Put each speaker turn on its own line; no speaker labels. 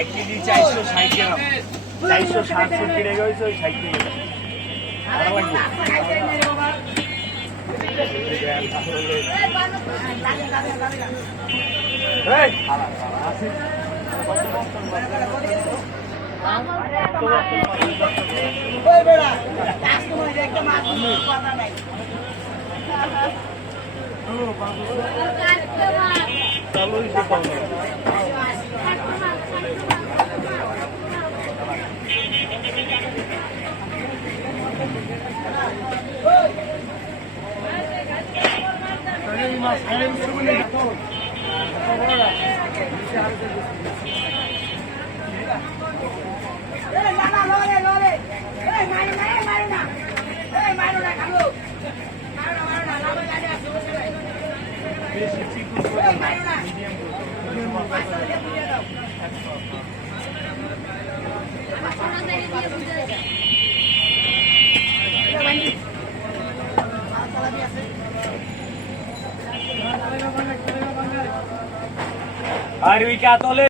এক কেজি চারশো ষাট গ্রাম। চারশো সাতষট্টি টাকা হয়েছে ওই ষাট টাকা ভালো লাগবে। চালু বেশি চিকুন না, medium করে। আর ওই কাতলে